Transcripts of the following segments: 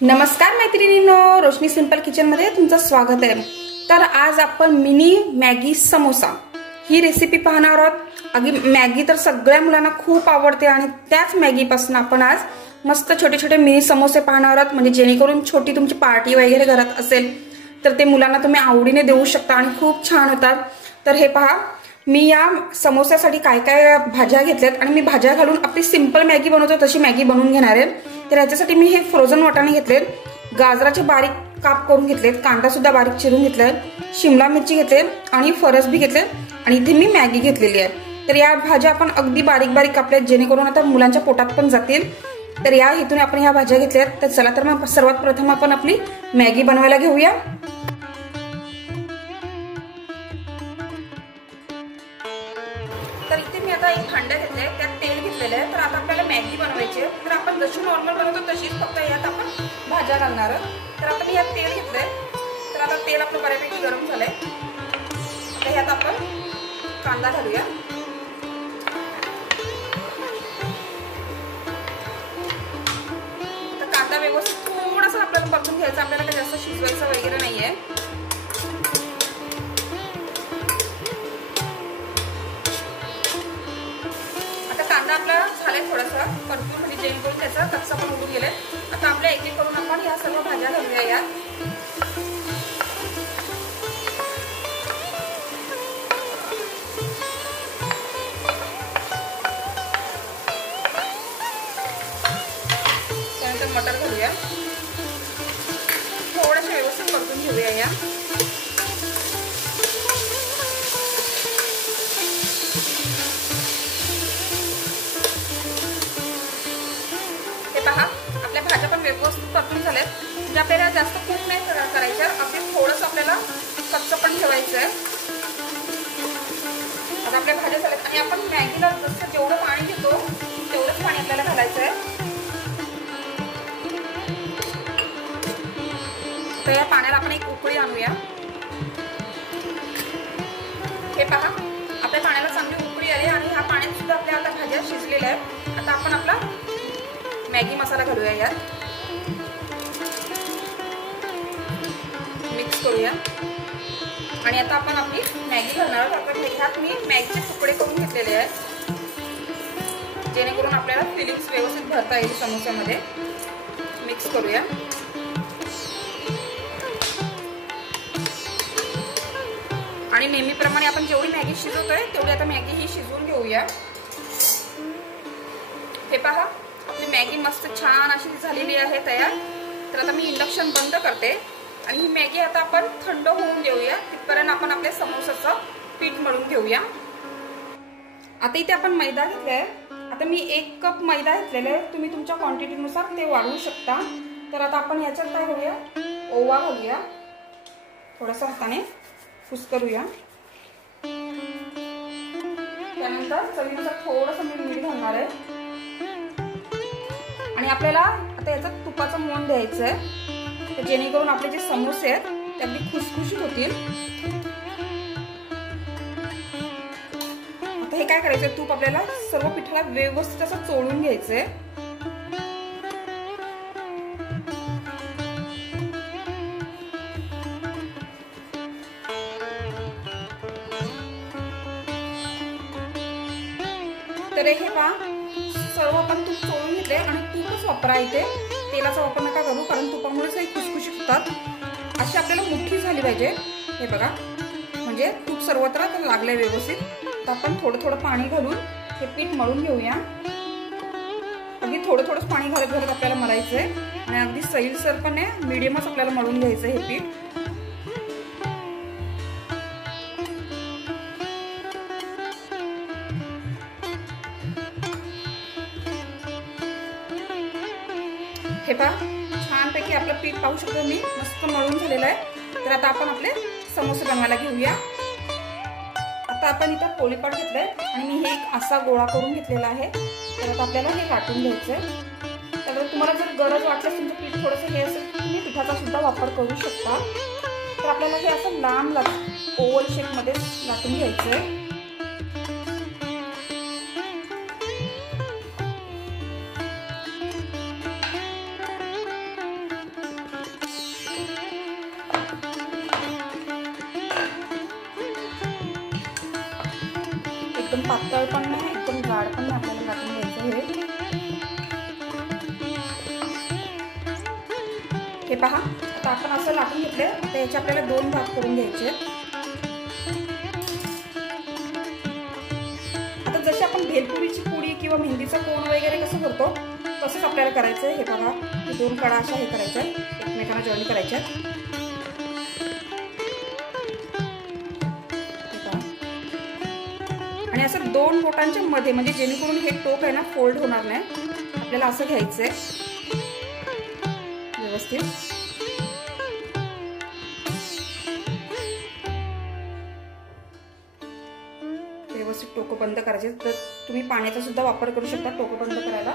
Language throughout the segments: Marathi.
नमस्कार मैत्रिणींनो, रोशनी सिंपल किचन मध्ये तुमचं स्वागत आहे। तर आज आपण मिनी मॅगी समोसा ही रेसिपी पाहणार आहोत। मॅगी तर सगळ्या मुलांना खूप आवडते आणि त्याच मॅगी पासून आपण आज मस्त छोटे छोटे मिनी समोसे पाहणार आहोत, म्हणजे जेणेकरून छोटी तुमची पार्टी वगैरे घरात असेल तर ते मुलांना तुम्ही आवडीने देऊ शकता आणि खूप छान होतात। तर हे पहा, मी या समोस्यासाठी काय काय भाज्या घेतल्यात आणि मी भाज्या घालून आपली सिंपल मॅगी बनवतो तशी मॅगी बनवून घेणार आहे। तर याच्यासाठी मी हे फ्रोझन वाटाणे घेतलेत, गाजराचे बारीक काप करून घेतलेत, कांदा सुद्धा बारीक चिरून घेतलाय, शिमला मिरची घेतले आणि फरस भी घेतले आणि इथे मी मॅगी घेतलेली आहे। तर या भाज्या आपण अगदी बारीक बारीक कापल्यात जेणेकरून आता मुलांच्या पोटात पण जातील। तर या हेतूने आपण ह्या भाज्या घेतल्यात। तर चला तर मग सर्वात प्रथम आपण आपली मॅगी बनवायला घेऊया। तर इथे मी आता एक भांड घेतले, त्यात तेल घेतलेलं आहे। तर आता आपल्याला मॅगी बनवायची आहे। तर आपण जशी नॉर्मल बनवतो तशीच, फक्त यात आपण भाज्या घालणार आहोत। तर आता मी यात तेल घेतलंय। तर आता तेल आपलं बऱ्यापैकी गरम झालंय। आता यात आपण कांदा घालूया। तर कांदा व्यवस्थित थोडासा आपल्याला परतून घ्यायचा, आपल्याला काही जास्त शिजवायचं वगैरे नाहीये। कांदा आपला झालाय थोडासा परतून, म्हणजे जेणेकरून त्याचा कच्चा पण उडून गेलाय। आता आपल्या एक एक करून आपण ह्या सर्व भाज्या घालूया यात। त्यानंतर मटर घालूया, थोडंसं व्यवस्थित परतून घेऊया या। आपल्या भाज्या पण व्यवस्थित परतून झाल्यात, म्हणजे आपल्याला जास्त कुक नाही करायचं, अगदी थोडंसं आपल्याला कच्चं पण ठेवायचं आहे। आता आपल्या भाज्या झाल्यात आणि आपण मॅगीला जसं जेवढं पाणी घेतो तेवढंच पाणी आपल्याला घालायचं आहे। तर या पाण्याला आपण एक उकळी आणूया। हे पहा, आपल्या पाण्याला चांगली उकळी आली आणि ह्या पाण्यात सुद्धा आपल्या आता भाज्या शिजलेल्या आहेत। आता आपण आपला मॅगी मसाला घालूया यात, मिक्स करूया आणि आता आपण आपली मॅगी घालणार आहोत। आता ह्यात मी मॅगीचे तुकडे करून घेतलेले आहेत, जेणेकरून आपल्याला फिलिंग्स व्यवस्थित भरता येईल समोस्यामध्ये। मिक्स करूया आणि नेहमीप्रमाणे आपण जेवढी मॅगी शिजवतोय तेवढी आता मॅगी ही शिजवून घेऊया। हे पहा, आपली मॅगी मस्त छान अशी झालेली आहे तयार। तर आता मी इंडक्शन बंद करते आणि ही मॅगी आता आपण थंड होऊन देऊया, तिथपर्यंत आपण आपल्या समोसाचं पीठ मळून घेऊया। आता इथे आपण मैदा घेतलाय। आता मी 1 कप मैदा घेतलेला आहे, तुम्ही तुमच्या क्वांटिटीनुसार ते वाढवू शकता। तर आता आपण याच्यात काय करूया, ओवा घालूया, थोडासा हाताने कुस्करूया। त्यानंतर चवीनुसार थोडंसं मीठ घालणार आहे आणि आपल्याला आता याचा तुपाचं मोंड द्यायचं आहे, तर जेणेकरून आपले जे समोसे आहेत ते अगदी खुसखुशीत होतील। आता हे काय करायचं, तूप आपल्याला सर्व पिठाला व्यवस्थित असं चोळून घ्यायचंय। तर हे पहा, सर्व आपण तूप चोळून घेतले आणि तूपच वापरा, इथे तेलाचा वापर नका करू, कारण तुपामुळेच हे खुसखुशीत होतात। अशी आपल्याला मुठ्ठी झाली पाहिजे, हे बघा, म्हणजे तूप सर्वत्र लागलंय व्यवस्थित। तर आपण थोडं थोडं पाणी घालून हे पीठ मळून घेऊया। अगदी थोडं थोडंच पाणी घालत घालत आपल्याला मळायचंय आणि अगदी सैलसरपणे मीडियमच आपल्याला मळून घ्यायचं हे पीठ। हे पहा, छानपैकी आपलं पीठ पाहू शकतो मी, मस्त मळून झालेलं आहे। तर आता आपण आपले समोसे बनवायला घेऊया। आता आपण इथं पोळीपाट घेतलंय आणि मी हे एक असा गोळा करून घेतलेला आहे। तर आता आपल्याला हे लाटून घ्यायचंय। तर तुम्हाला जर गरज वाटल्यास तुमचं पीठ थोडंसं हे असेल तुम्ही पिठाचा सुद्धा वापर करू शकता। तर आपल्याला हे असं लांब ओव्हल शेपमध्ये लाटून घ्यायचंय। पातळ पण नाही एकदम जाड पण नाही, आपल्याला लाटून घ्यायचं हे पहा. आता आपण असं लाटून घेतले. आता याचे आपल्याला 2 भाग करून घ्यायचे. आता जशी आपण भेलपुरीची पुडी किंवा मेहंदीचा कोण वगैरे कसं करतो तसंच आपल्याला करायचंय. हे बघा, 2 कडा अशा हे करायच्या, एकमेकांना जॉईन करायच्या. आणि असं 2 बोटांच्या मध्ये, म्हणजे जेणेकरून हे टोक आहे ना फोल्ड होणार नाही. आपल्याला असं घ्यायचंय व्यवस्थित. व्यवस्थित टोक बंद करायचे. तर तुम्ही पाण्याचा सुद्धा वापर करू शकता टोक बंद करायला.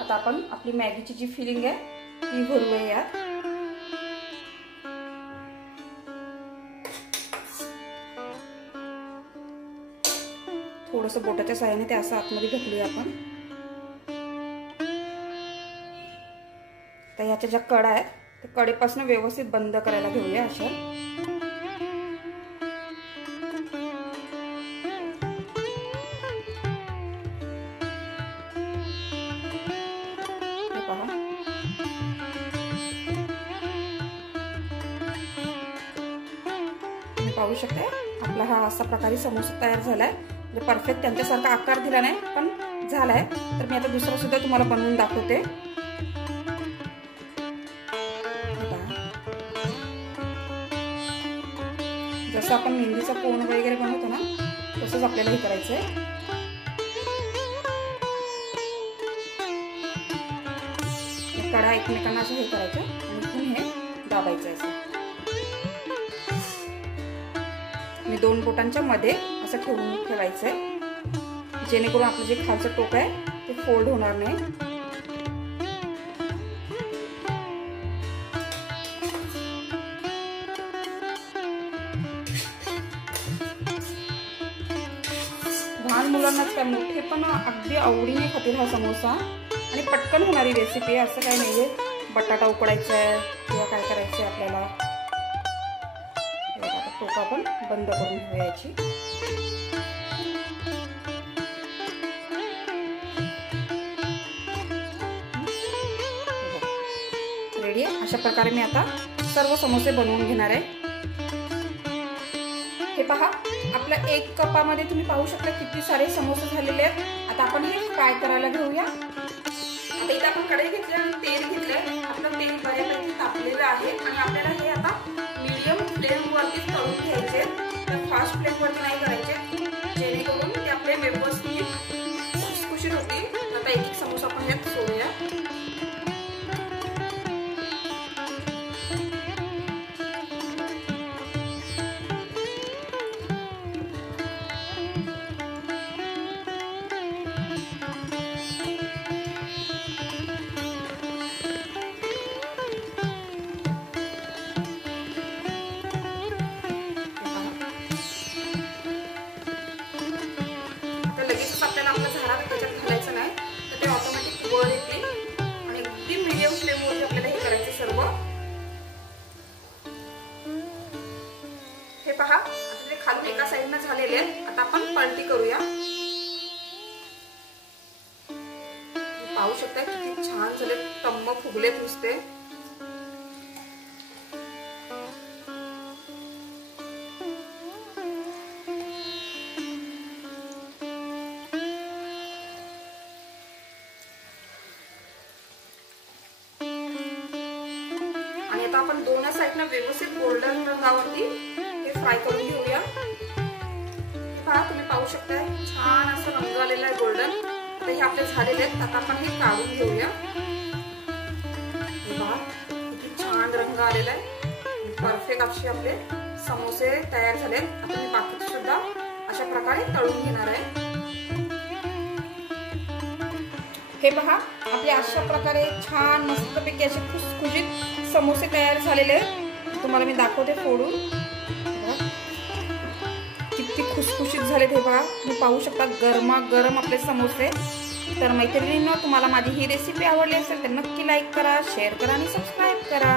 आता आपण आपली मॅगीची जी फिलिंग आहे ती भरूया यात. थोडंसं बोटाच्या साहाय्याने ते असं आतमध्ये ढकलूया आपण. तर याच्या ज्या कडा आहेत त्या कडेपासून व्यवस्थित बंद करायला घेऊया अशा. हे पहा, तुम्ही पाहू शकता आपला हा असा प्रकारे समोसा तयार झालाय. म्हणजे परफेक्ट त्यांच्यासारखा आकार दिला नाही पण झालाय. तर मी आता दुसरा सुद्धा तुम्हाला बनवून दाखवते. जसं आपण मेहंदीचा कोण वगैरे बनवतो ना तसंच आपल्याला हे करायचंय. कडा एकमेकांना असं हे करायचं आणि हे दाबायचं असं. मी 2 बोटांच्या मध्ये असं ठेवायचंय, जेणेकरून आपलं जे खालचं टोक आहे ते फोल्ड होणार नाही. लहान मुलांनाच काय, मोठे पण अगदी आवडीने खातील हा समोसा. आणि पटकन होणारी रेसिपी आहे, असं काही नाहीये. बटाटा उकडायचा आहे किंवा काय करायचंय आपल्याला. आता टोक आपण बंद करून घेऊया याची. रेडी आहे. अशा प्रकारे मी आता सर्व समोसे बनवून घेणार आहे. हे पहा, आपल्या 1 कपामध्ये तुम्ही पाहू शकता किती सारे समोसे झालेले आहेत. आता आपण हे फ्राय करायला घेऊया. आता इथे आपण कढई घेतली आणि तेल घेतलंय. आपलं तेल बऱ्यापैकी तापलेलं आहे आणि आपल्याला हे आता मीडियम फ्लेम वरती तळून घ्यायचे. तर फास्ट फ्लेम वरती नाही करायचे, जेणेकरून ते आपले व्यवस्थित खुसखुशीत होतील. आता एक समोसा आपण यात सोडूया. लगेच आपल्याला आपला झारा त्याच्यात घालायचं नाही, तर ते ऑटोमॅटिक वर येतील. आणि अगदी मीडियम फ्लेमवर आपल्याला हे करायचे सर्व. हे पहा, आता ते खालून एका साईडनं झालेले आहेत. आता आपण पलटी करूया. पाहू शकता किती छान झाले, टम्म फुगलेत नुसते. आणि आता आपण दोन्ही साईडनं व्यवस्थित गोल्डन रंगावरती हे फ्राय करून घेऊया. पहा, तुम्ही पाहू शकताय छान असं रंग आलेला आहे गोल्डन. आता हे आपले झालेले आहेत. आता आपण हे काढून घेऊया. पहा, किती छान रंग आलेला आहे. परफेक्ट असे आपले समोसे तयार झाले. आता मी बाकीचे सुद्धा अशा प्रकारे तळून घेणार आहे. हे पहा, आपले अशा प्रकारे छान मस्तपैकी असे खुसखुशीत समोसे तयार झालेले आहेत. तुम्हाला मी दाखवते फोडून. किती खुसखुशीत झाले ते बघा. तुम्ही पाहू शकता गरमागरम आपले समोसे. तर मैत्रिणींनो, तुम्हाला माझी ही रेसिपी आवडली असेल तर नक्की लाईक करा, शेअर करा आणि सबस्क्राईब करा.